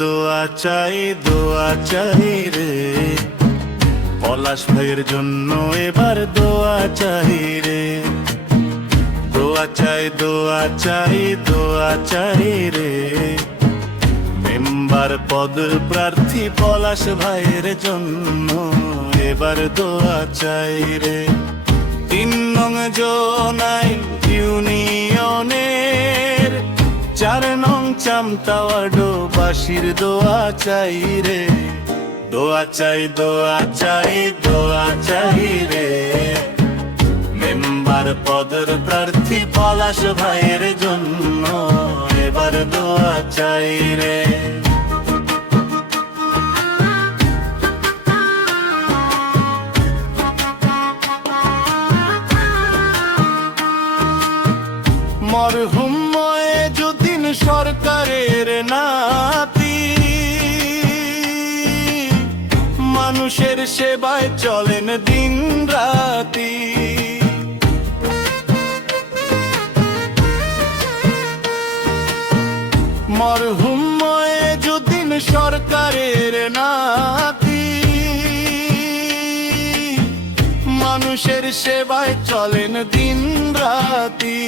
দোয়া চাই রে, পলাশ ভাইয়ের জন্য এবার দোয়া চাই রে। দোয়া চাই রে, মেম্বার পদ প্রার্থী পলাশ ভাইয়ের জন্য এবার দোয়া চাই রে। 3 নং জোনাই ইউনিয়নের 4 নং চামতাওয়াডোবাসীর দোয়া চাই রে। দোয়া চাই রে, মেম্বার পদের প্রার্থী পলাশ ভাইয়ের জন্য এবার দোয়া চাই রে। মরহুম ময়েজউদ্দিন সরকারের নাতি, মানুষের সেবায় চলেন দিন রাতি। মরহুম ময়েজউদ্দিন সরকারের নাতি, মানুষের সেবায় চলেন দিন রাতি।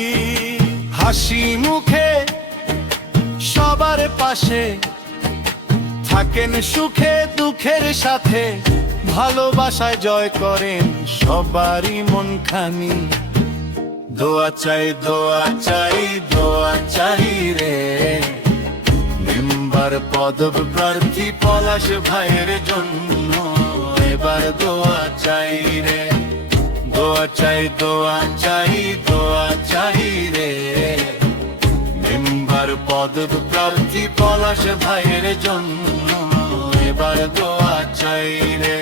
হাসি মুখে সবার পাশে থাকেন, সুখে দুঃখের সাথে ভালোবাসায় জয় করেন সবারই মনখানি। দোয়া চাই রে, মেম্বার পদ প্রার্থী পলাশ ভাইয়ের জন্য এবার দোয়া চাই রে। দোয়া চাই রে, মেম্বার পদ প্রার্থী পলাশ ভাইয়ের জন্য এবার দোয়া চাই রে।